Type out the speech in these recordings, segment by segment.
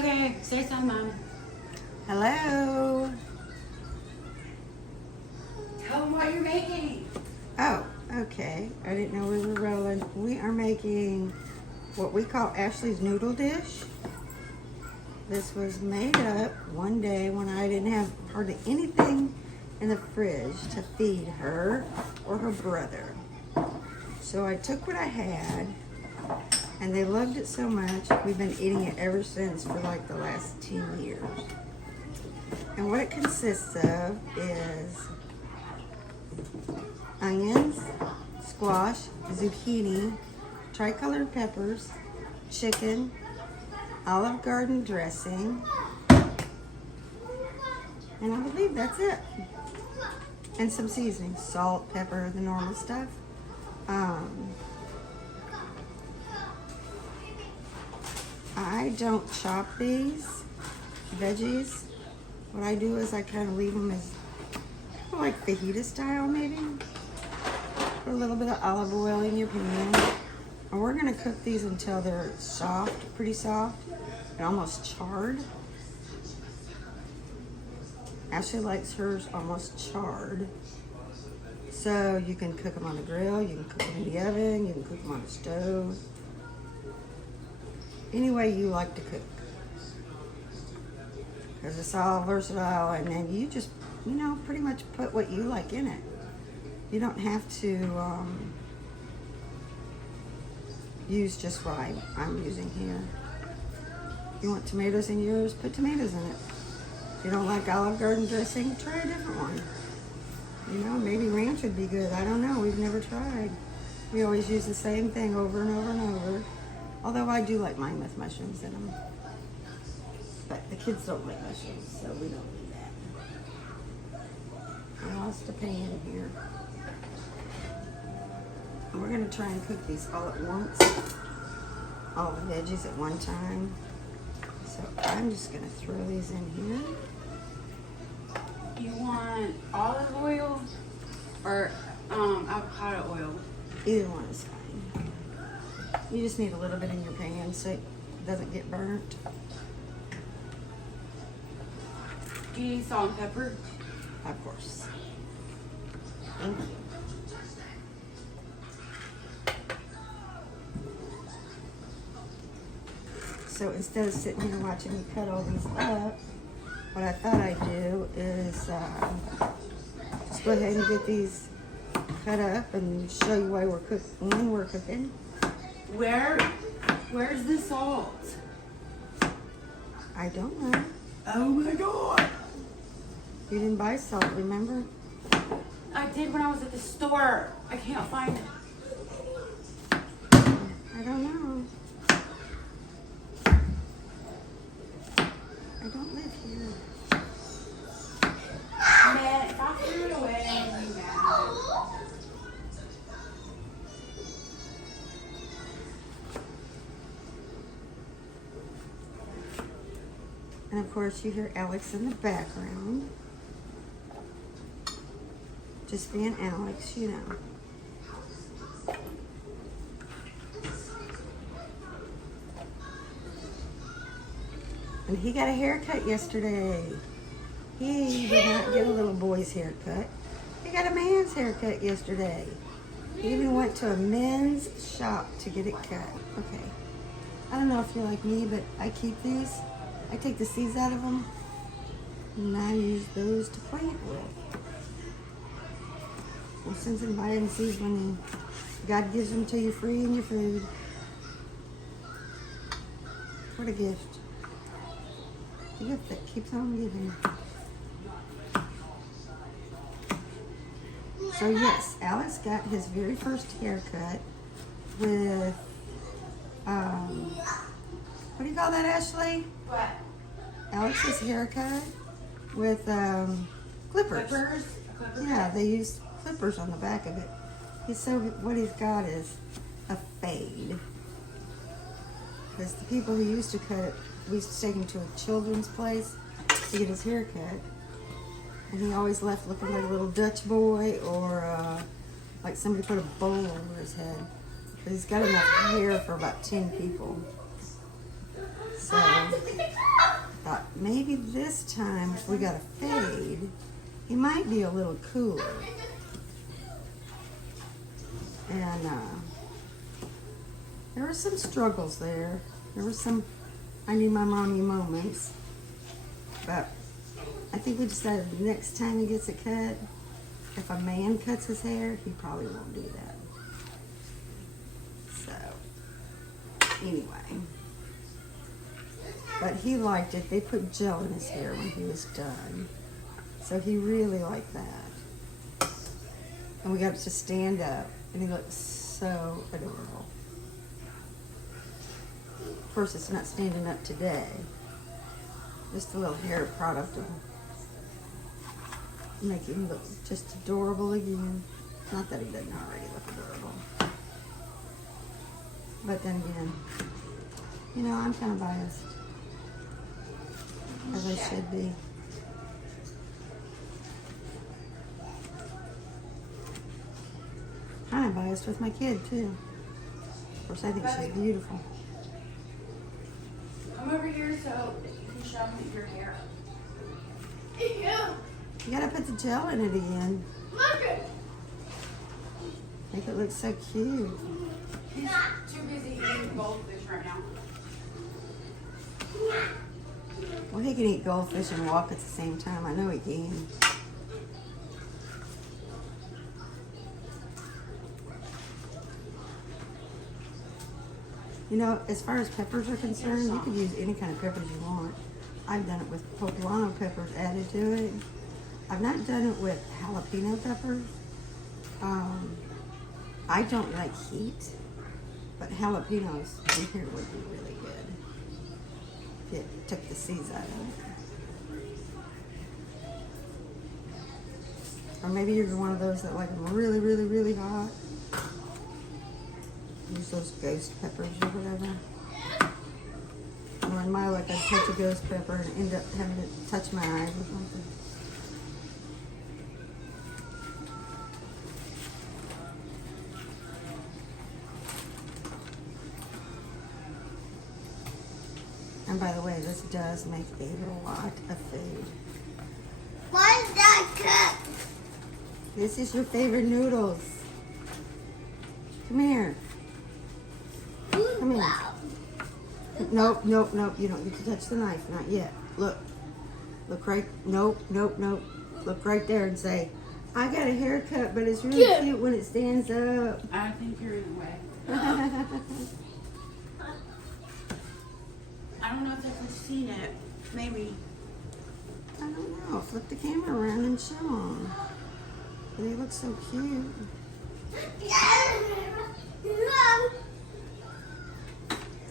Okay, say something, Mom. Hello. Tell them what you're making. Oh, okay. I didn't know we were rolling. We are making what we call Ashley's noodle dish. This was made up one day when I didn't have hardly anything in the fridge to feed her or her brother. So I took what I had, and they loved it so much, we've been eating it ever since for like the last 10 years. And what it consists of is onions, squash, zucchini, tricolored peppers, chicken, Olive Garden dressing, and I believe that's it. And some seasoning, salt, pepper, the normal stuff. I don't chop these veggies. What I do is I kind of leave them as like fajita style maybe. Put a little bit of olive oil in your pan. And we're gonna cook these until they're soft, pretty soft, and almost charred. Ashley likes hers almost charred. So you can cook them on the grill, you can cook them in the oven, you can cook them on the stove. Any way you like to cook. Because it's all versatile, and then you just, pretty much put what you like in it. You don't have to use just what I'm using here. If you want tomatoes in yours, put tomatoes in it. If you don't like Olive Garden dressing, try a different one. Maybe ranch would be good. I don't know. We've never tried. We always use the same thing over and over and over. Although I do like mine with mushrooms in them. But the kids don't like mushrooms, so we don't do that. I lost a pan here. And we're going to try and cook these all at once. All the veggies at one time. So I'm just going to throw these in here. You want olive oil or avocado oil? Either one is fine. You just need a little bit in your pan so it doesn't get burnt. Do you need salt and pepper? Of course. Thank you. So instead of sitting here watching me cut all these up, what I thought I'd do is just go ahead and get these cut up and show you when we're cooking. Where's the salt? I don't know. Oh my God. You didn't buy salt, remember? I did when I was at the store. I can't find it. I don't know. I don't live here. Man, if I threw it away, I'd be mad. And of course you hear Alex in the background. Just being Alex, And he got a haircut yesterday. He did not get a little boy's haircut. He got a man's haircut yesterday. He even went to a men's shop to get it cut. Okay. I don't know if you're like me, but I keep these. I take the seeds out of them, and I use those to plant with. Well, since I'm buying seeds when God gives them to you free in your food. What a gift. A gift that keeps on giving. So yes, Alex got his very first haircut with, what do you call that, Ashley? What? Alex's haircut with clippers. Clippers? Yeah, they use clippers on the back of it. What he's got is a fade. Because the people who used to cut it, we used to take him to a children's place to get his hair cut. And he always left looking like a little Dutch boy or like somebody put a bowl over his head. But he's got enough hair for about 10 people. So thought maybe this time if we got a fade, he might be a little cooler. And there were some struggles there. There were some I need my mommy moments. But I think we decided the next time he gets a cut, if a man cuts his hair, he probably won't do that. So, anyway. But he liked it. They put gel in his hair when he was done. So he really liked that. And we got to stand up, and he looked so adorable. Of course, it's not standing up today. Just a little hair product of make him look just adorable again. Not that he doesn't already look adorable. But then again, you know, I'm kind of biased. As I should be. Kind of biased with my kid, too. Of course, I think she's beautiful. Come over here so you can show me your hair. You gotta put the gel in it again. Make it look so cute. He's too busy eating goldfish right now. Well, he can eat goldfish and walk at the same time. I know he can. You know, as far as peppers are concerned, you could use any kind of peppers you want. I've done it with poblano peppers added to it. I've not done it with jalapeno peppers. I don't like heat, but jalapenos in here would be really good. If it took the seeds out of it. Or maybe you're one of those that like them really, really, really hot. Use those ghost peppers or whatever. Or in my luck, I'd touch a ghost pepper and end up having it touch my eyes or something. And by the way, this does make a lot of food. What is that cook? This is your favorite noodles. Come here. Come here. Nope, nope, nope. You don't get to touch the knife. Not yet. Look. Look right. Nope, nope, nope. Look right there and say, I got a haircut, but it's really cute when it stands up. I think you're in the way. I don't know if they've seen it. Maybe. I don't know. Flip the camera around and show them. They look so cute.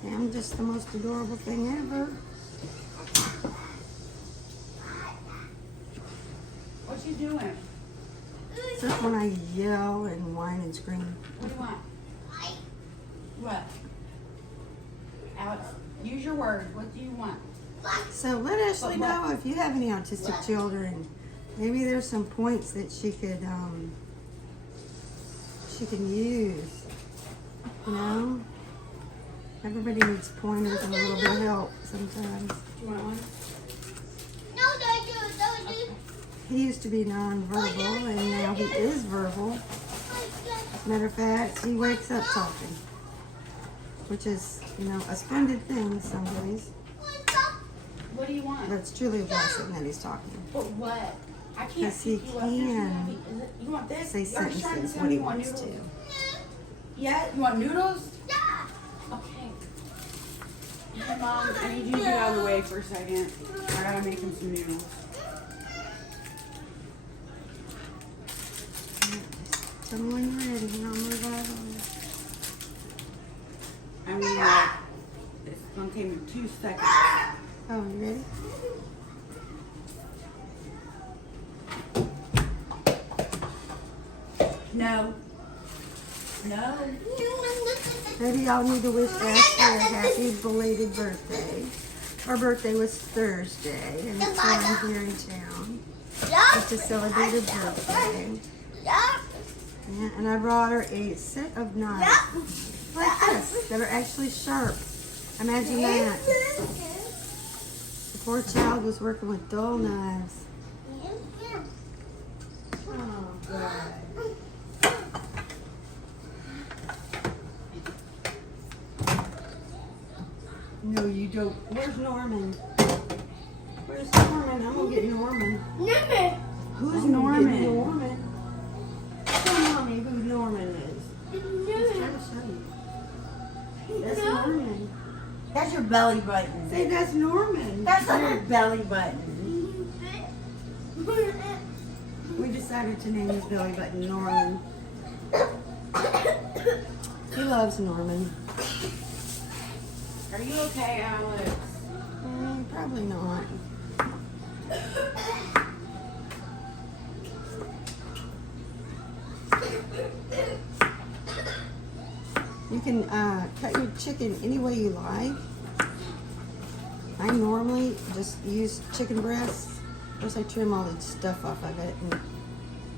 I'm just the most adorable thing ever. What you doing? Except when I yell and whine and scream. What do you want? What? Alex, use your words. What do you want? So let Ashley know if you have any autistic children. Maybe there's some points that she can use. You know? Everybody needs pointers and a little bit of help sometimes. Do you want one? No, don't do. He used to be nonverbal and now he is verbal. As a matter of fact, he wakes up talking. Which is, you know, a splendid thing in some ways. What do you want? But it's truly a blessing that he's talking. But what? I can't Because he pick you up. There's can nothing. You want this? say Are you trying to sentences tell when me he you want wants to. noodles? Yeah? You want noodles? Okay. Hey, Mom, I need you to get out of the way for a second. I gotta make him some noodles. Tell me when you're ready and I'll move out of I mean, like, it's gonna take me 2 seconds. Oh, you ready? No. No. Maybe y'all need to wish Ashley a happy belated birthday. Her birthday was Thursday, and so I'm here in town just to celebrate her birthday. Yeah, and I brought her a set of knives like this that are actually sharp. Imagine that. To Poor child was working with dull knives. Oh, God. No, you don't. Where's Norman? Where's Norman? I'm gonna get Norman. Number. Who's I'm gonna get Norman? Norman. Tell mommy who Norman is. He's trying to show you. That's Norman. That's your belly button. Say that's Norman. That's not your belly button. We decided to name his belly button Norman. He loves Norman. Are you okay, Alex? Probably not. You can cut your chicken any way you like. I normally just use chicken breasts. First I trim all the stuff off of it and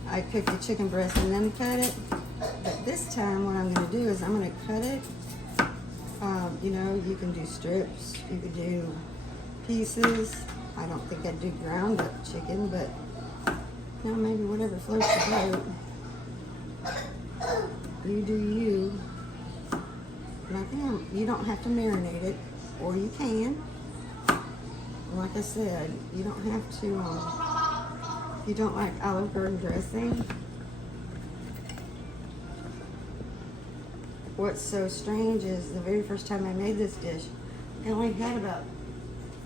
I pick the chicken breast and then cut it. But this time what I'm going to do is I'm going to cut it. You know, you can do strips, you could do pieces. I don't think I'd do ground up chicken, but you know, maybe whatever floats your boat. You do you. And I think you don't have to marinate it, or you can. Like I said, you don't have to, if you don't like Olive Garden dressing. What's so strange is the very first time I made this dish, I only had about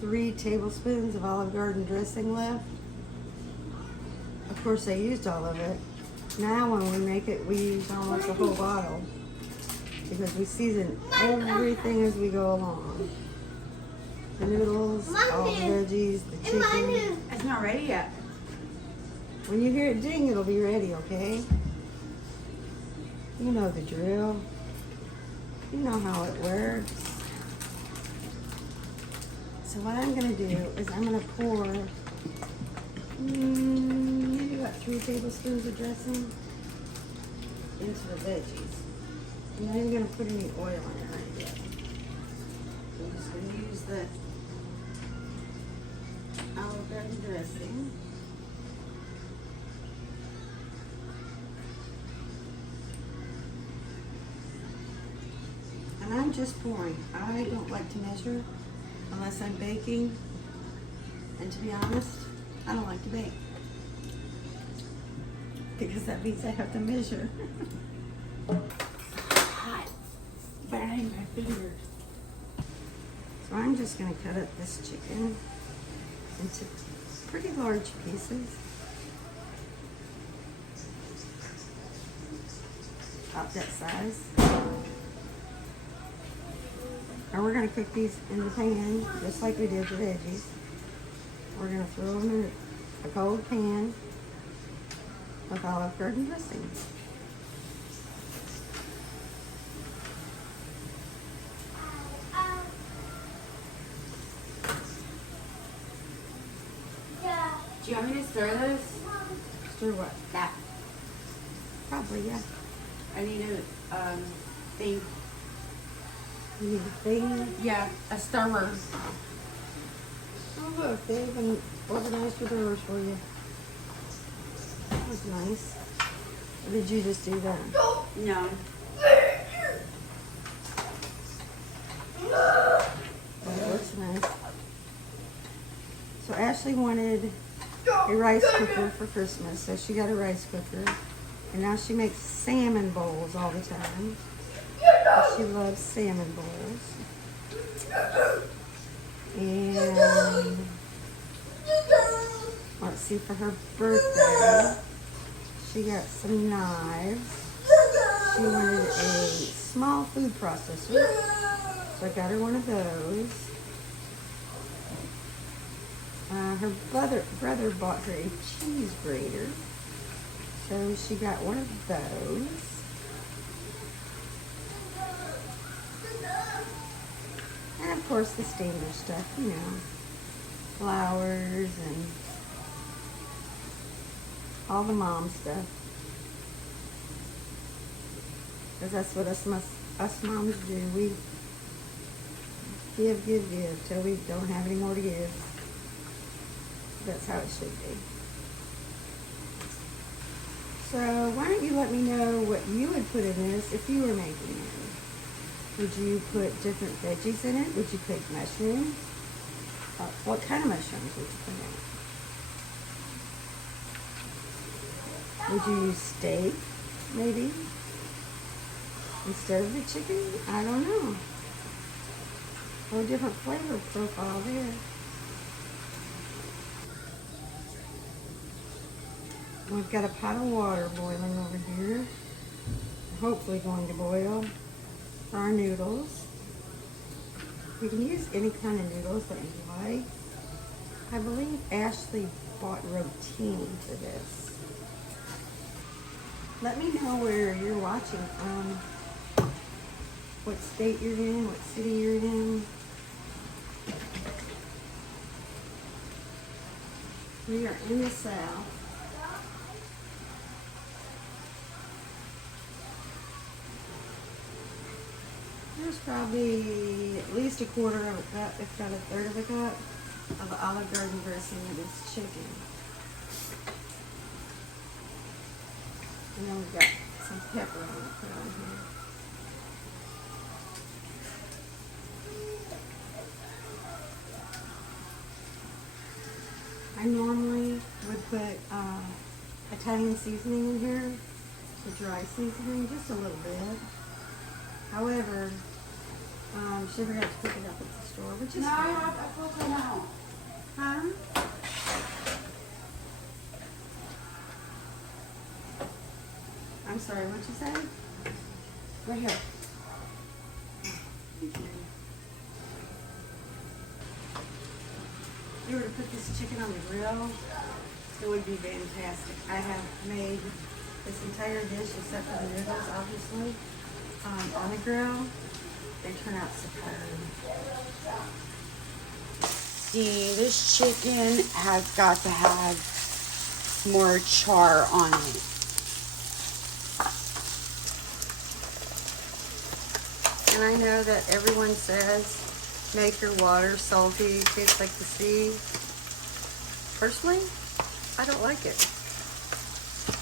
3 tablespoons of Olive Garden dressing left. Of course, I used all of it. Now when we make it, we use almost a whole bottle because we season everything as we go along. The noodles, all the veggies, the chicken. It's not ready yet. When you hear it ding, it'll be ready, okay? You know the drill. You know how it works. So what I'm going to do is I'm going to pour maybe about 3 tablespoons of dressing into the veggies. I'm not even going to put any oil in it right yet. I'm just going to use the Olive Garden dressing. And I'm just pouring. I don't like to measure unless I'm baking. And to be honest, I don't like to bake. Because that means I have to measure. Hot. Burning my fingers. So I'm just going to cut up this chicken into pretty large pieces. About that size. Now we're going to cook these in the pan, just like we did the veggies. We're going to throw them in a cold pan with Olive Garden dressing. Do you want me to stir this? Stir what? That. Probably, yeah. I need a thing. You need a thing. Yeah, a stirrer. Oh look, they even organized your drawers for you. That was nice. Or did you just do that? No. That looks nice. So Ashley wanted a rice cooker for Christmas, so she got a rice cooker. And now she makes salmon bowls all the time. She loves salmon bowls. And let's see, for her birthday, she got some knives. She wanted a small food processor, so I got her one of those. Her brother bought her a cheese grater, so she got one of those. And of course the standard stuff, you know, flowers and all the mom stuff. Because that's what us moms do. We give till we don't have any more to give. That's how it should be. So why don't you let me know what you would put in this if you were making it? Would you put different veggies in it? Would you put mushrooms? What kind of mushrooms would you put in it? Would you use steak, maybe? Instead of the chicken? I don't know. Or a different flavor profile there. We've got a pot of water boiling over here. Hopefully going to boil for our noodles. You can use any kind of noodles that you like. I believe Ashley bought rotini for this. Let me know where you're watching from. What state you're in, what city you're in. We are in the South. There's probably at least a quarter of a cup, if not a third of a cup, of the Olive Garden dressing of this chicken. And then we've got some pepper I'm going to put on here. I normally would put Italian seasoning in here, the dry seasoning, just a little bit. However, she forgot to pick it up at the store, which is No, fine. I put them out. Huh? I'm sorry, what'd you say? Right here. Thank you. If you were to put this chicken on the grill, it would be fantastic. I have made this entire dish, except for the noodles, obviously, on the grill. They turn out superb. See, this chicken has got to have more char on it. And I know that everyone says make your water salty, tastes like the sea. Personally, I don't like it.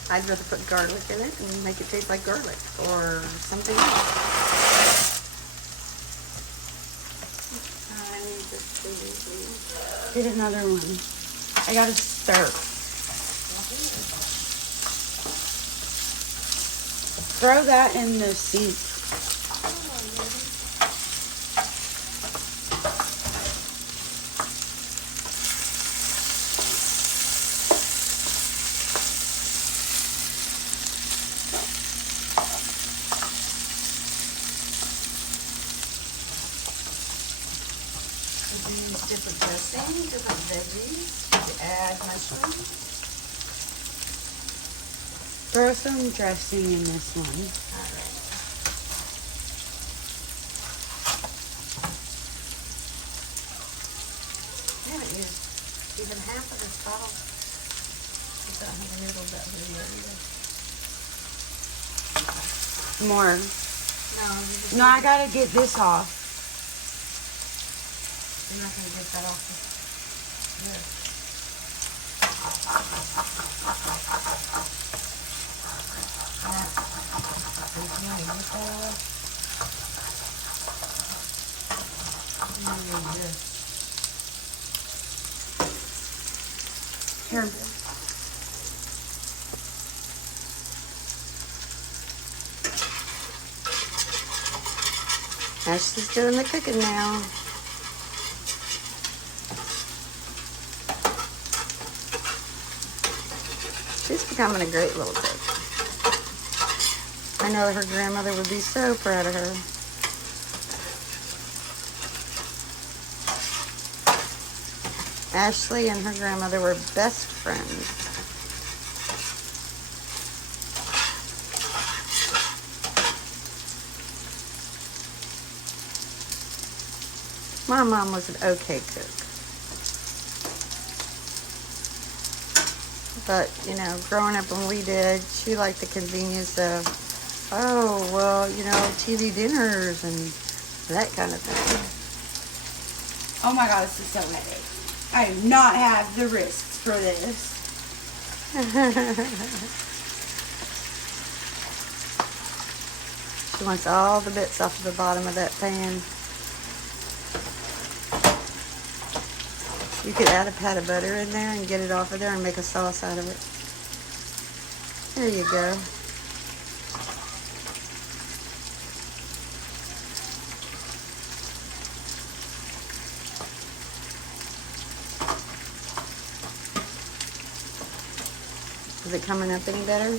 I'd rather put garlic in it and make it taste like garlic or something else. I need this too. Get another one. I gotta stir. Throw that in the sink. Use different dressings, different veggies to add mushrooms. Throw some dressing in this one. Alright. I haven't used even half of this bottle. I don't have the noodles out here yet either. More. No, you just No, I gotta get this off. you're not going to get that off this. Here. Ashley's doing the cooking now. She's becoming a great little cook. I know her grandmother would be so proud of her. Ashley and her grandmother were best friends. My mom was an okay cook. But, you know, growing up when we did, she liked the convenience of, oh, well, you know, TV dinners and that kind of thing. Oh my god, this is so heavy. I do not have the wrists for this. She wants all the bits off of the bottom of that pan. You could add a pat of butter in there and get it off of there and make a sauce out of it. There you go. Is it coming up any better?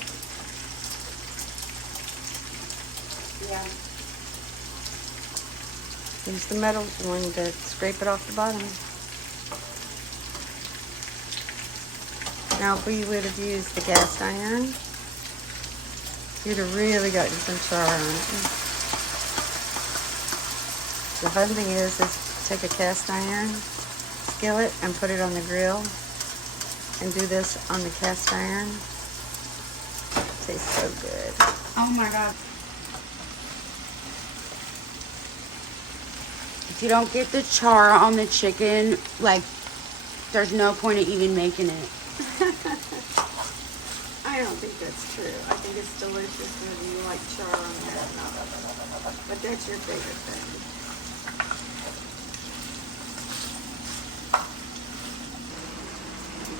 Yeah. Use the metal one to scrape it off the bottom. Now, if we would have used the cast iron, you'd have really gotten some char on it. The fun thing is take a cast iron skillet and put it on the grill and do this on the cast iron. Tastes so good. Oh my god. If you don't get the char on the chicken, like, there's no point of even making it. I don't think that's true. I think it's delicious whether you like char on there or not. But that's your favorite thing.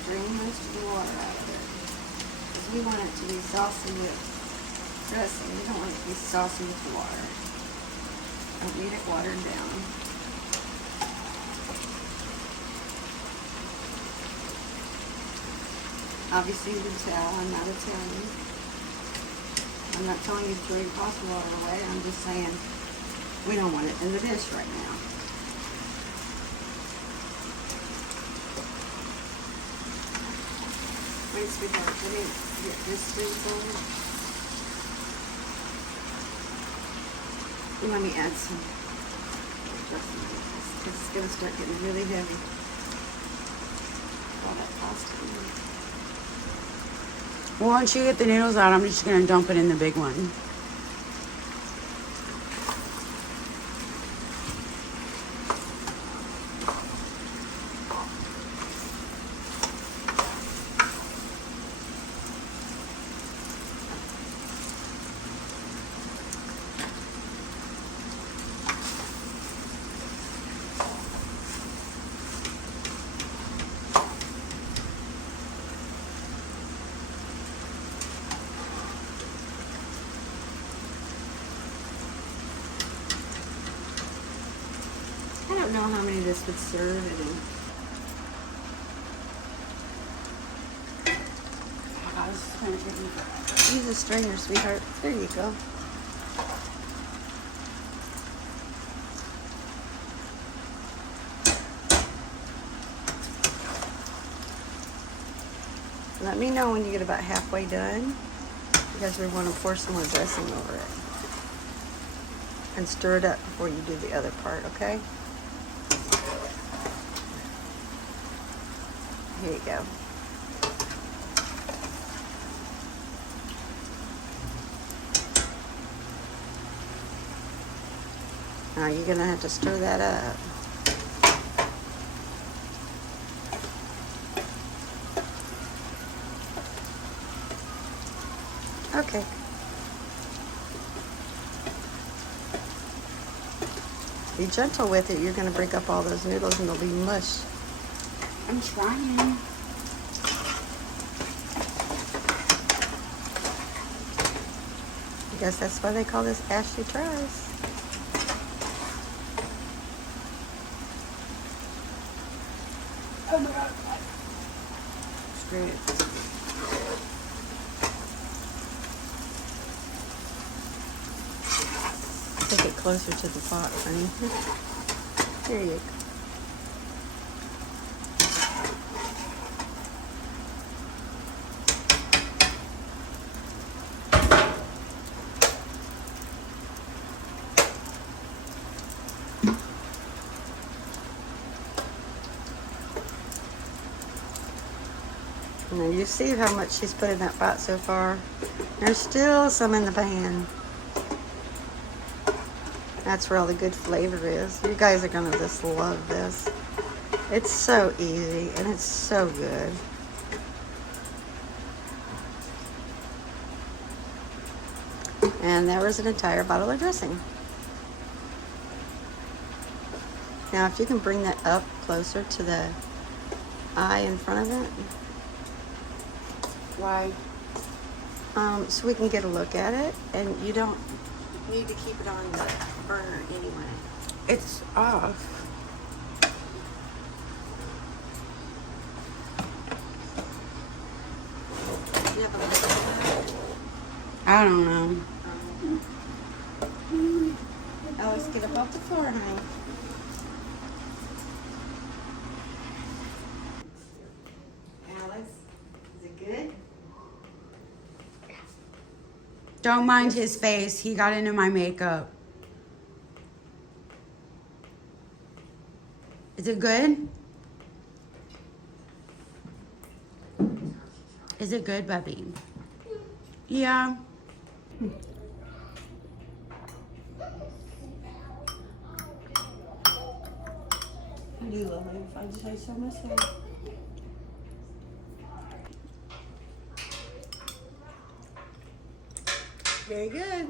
Drain most of the water out of it. Because we want it to be saucy with dressing. We don't want it to be saucy with the water. Don't need it watered down. Obviously, you can tell I'm not Italian. I'm not telling you to throw your pasta water away. I'm just saying we don't want it in the dish right now. Wait, sweetheart, let me get this thing forward. Let me add some dressing because it's going to start getting really heavy. All that pasta in there. Well, once you get the noodles out, I'm just going to dump it in the big one. I don't know how many this would serve it in. Oh god, this is going to take me forever. Use a strainer, sweetheart. There you go. Let me know when you get about halfway done because we want to pour some more dressing over it. And stir it up before you do the other part, okay? Here you go. Now you're gonna have to stir that up. Okay. Be gentle with it. You're gonna break up all those noodles and they'll be mush. I'm trying. I guess that's why they call this Ashley Tries. Oh my god. Screw it. Take it closer to the pot, honey. There you go. Now you see how much she's put in that pot so far. There's still some in the pan. That's where all the good flavor is. You guys are gonna just love this. It's so easy and it's so good. And there was an entire bottle of dressing. Now, if you can bring that up closer to the eye in front of it, Why? so we can get a look at it, and you don't need to keep it on the burner anyway. It's off. You have a look at that? I don't know. Alice, get up off the floor, honey. Alice, is it good? Don't mind his face. He got into my makeup. Is it good? Is it good, Bubby? Yeah. I do love it if I say so myself. Very good.